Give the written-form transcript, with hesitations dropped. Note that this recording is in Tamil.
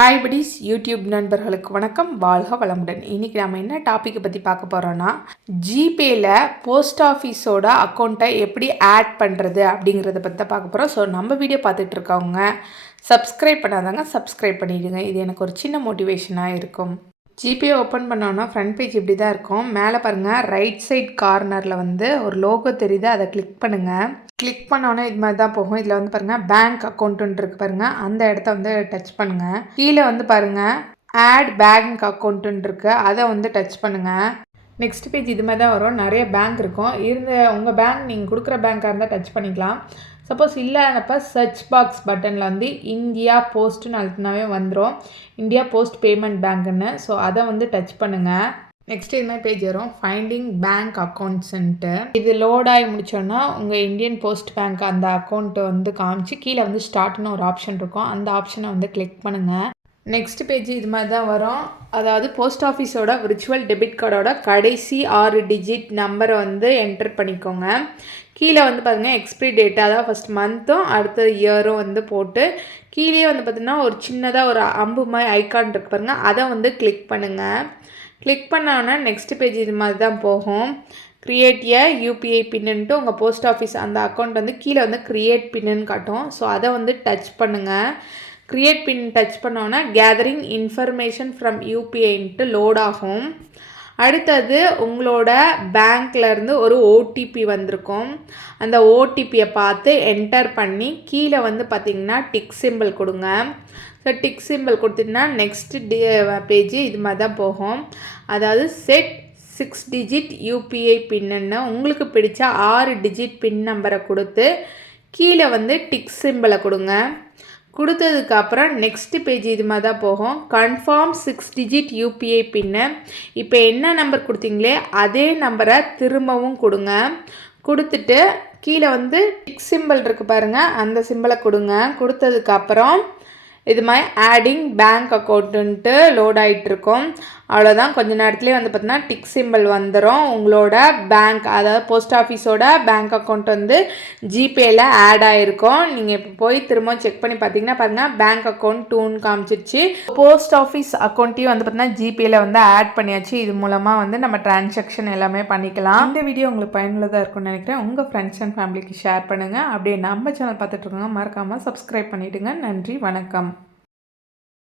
ஹாய் படிஸ் யூடியூப் நண்பர்களுக்கு வணக்கம், வாழ்க வளமுடன். இன்றைக்கி நம்ம என்ன டாப்பிக்கை பற்றி பார்க்க போகிறோன்னா, ஜிபேயில் போஸ்ட் ஆஃபீஸோட அக்கௌண்ட்டை எப்படி ஆட் பண்ணுறது அப்படிங்கிறத பற்றி தான் பார்க்க போகிறோம். ஸோ நம்ம வீடியோ பார்த்துட்ருக்கவங்க சப்ஸ்கிரைப் பண்ணாதாங்க சப்ஸ்கிரைப் பண்ணிவிடுங்க. இது எனக்கு ஒரு சின்ன மோட்டிவேஷனாக இருக்கும். ஜிபே ஓப்பன் பண்ணோன்னா ஃப்ரண்ட் பேஜ் இப்படி தான் இருக்கும். மேலே பாருங்கள், ரைட் சைட் கார்னரில் ஒரு லோகோ தெரியுது, அதை கிளிக் பண்ணுங்கள். கிளிக் பண்ணோன்னே இது மாதிரி தான் போகும். இதில் பாருங்கள், பேங்க் அக்கௌண்ட்டுன்னு இருக்குது பாருங்கள், அந்த இடத்த டச் பண்ணுங்கள். கீழே பாருங்கள், ஆட் பேங்க் அக்கௌண்ட்டுன்னு இருக்குது, அதை டச் பண்ணுங்கள். நெக்ஸ்ட் பேஜ் இது மாதிரி தான் வரும். நிறைய பேங்க் இருக்கும். உங்கள் பேங்க் நீங்கள் கொடுக்குற பேங்க்காக இருந்தால் டச் பண்ணிக்கலாம். சப்போஸ் இல்லைனப்போ சர்ச் பாக்ஸ் பட்டனில் இந்தியா போஸ்ட்டுன்னு அழுத்தினாவே வந்துடும், இந்தியா போஸ்ட் பேமெண்ட் பேங்க்குன்னு. ஸோ அதை டச் பண்ணுங்கள். நெக்ஸ்ட் இது மாதிரி பேஜ் வரும், ஃபைண்டிங் பேங்க் அக்கௌண்ட்ஸுன்ட்டு. இது லோட் ஆகி முடிச்சோன்னா உங்கள் இந்தியன் போஸ்ட் பேங்க் அந்த அக்கௌண்ட்டை காமிச்சு கீழே ஸ்டார்ட்னு ஒரு ஆப்ஷன் இருக்கும், அந்த ஆப்ஷனை கிளிக் பண்ணுங்கள். நெக்ஸ்ட் பேஜ் இது மாதிரி தான் வரும். அதாவது போஸ்ட் ஆஃபீஸோட விர்ச்சுவல் டெபிட் கார்டோட கடைசி 6 டிஜிட் நம்பரை என்டர் பண்ணிக்கோங்க. கீழே பாருங்கள், எக்ஸ்பிரி டேட், அதாவது ஃபஸ்ட் மந்த்தும் அடுத்த இயரும் போட்டு கீழே பார்த்திங்கன்னா ஒரு சின்னதாக ஒரு அம்பு மாதிரி ஐக்கான் இருக்கு பாருங்கள், அதை கிளிக் பண்ணுங்கள். கிளிக் பண்ணோன்னா நெக்ஸ்ட் பேஜ் இது மாதிரி தான் போகும். க்ரியேட் ஏ யூபிஐ பின்னுன்ட்டு உங்கள் போஸ்ட் ஆஃபீஸ் அந்த அக்கௌண்ட் கீழே க்ரியேட் பின்னுன்னு காட்டும். ஸோ அதை டச் பண்ணுங்கள். க்ரியேட் பின் டச் பண்ணோன்னா கேதரிங் இன்ஃபர்மேஷன் ஃப்ரம் யூபிஐன்ட்டு லோட் ஆகும். அடுத்தது உங்களோட பேங்க்லேருந்து ஒரு ஓடிபி வந்திருக்கும். அந்த ஓடிபியை பார்த்து என்டர் பண்ணி கீழே பார்த்திங்கன்னா டிக் சிம்பிள் கொடுங்க. ஸோ டிக் சிம்பிள் கொடுத்திங்கன்னா நெக்ஸ்ட் பேஜ் இது மாதிரி தான் போகும். அதாவது செட் 6 டிஜிட் யூபிஐ பின்னுன்னு உங்களுக்கு பிடிச்ச 6 டிஜிட் பின் நம்பரை கொடுத்து கீழே டிக் சிம்பிளை கொடுங்க. கொடுத்ததுக்கப்புறம் நெக்ஸ்ட் பேஜ் இது மாதிரி தான் போகும். கன்ஃபார்ம் 6 டிஜிட் யூபிஐ பின்னு. இப்போ என்ன நம்பர் கொடுத்தீங்களே அதே நம்பரை திரும்பவும் கொடுங்க. கொடுத்துட்டு கீழே டிக் சிம்பிள் இருக்குது பாருங்கள், அந்த சிம்பிளை கொடுங்க. கொடுத்ததுக்கப்புறம் இது மாதிரி ஆடிங் பேங்க் அக்கௌண்ட்டுன்ட்டு லோட் ஆகிட்டுருக்கும். அவ்வளோதான், கொஞ்சம் நேரத்துலேயே பார்த்தீங்கன்னா டிக் சிம்பிள் வந்துடும். உங்களோட பேங்க், அதாவது போஸ்ட் ஆஃபீஸோட பேங்க் அக்கௌண்ட் ஜிபேயில் ஆட் ஆகிருக்கும். நீங்கள் இப்போ போய் திரும்ப செக் பண்ணி பார்த்தீங்கன்னா பாருங்கள், பேங்க் அக்கௌண்ட் 2ன்னு காமிச்சிருச்சு. போஸ்ட் ஆஃபீஸ் அக்கௌண்ட்டையும் பார்த்தீங்கன்னா ஜிபேயில் ஆட் பண்ணியாச்சு. இது மூலமாக நம்ம டிரான்சாக்ஷன் எல்லாமே பண்ணிக்கலாம். இந்த வீடியோ உங்களுக்கு பயனுள்ளதாக இருக்கும்னு நினைக்கிறேன். உங்கள் ஃப்ரெண்ட்ஸ் அண்ட் ஃபேமிலிக்கு ஷேர் பண்ணுங்கள். அப்படியே நம்ம சேனல் பார்த்துட்ருக்கோங்க, மறக்காமல் சப்ஸ்கிரைப் பண்ணிவிடுங்க. நன்றி, வணக்கம்.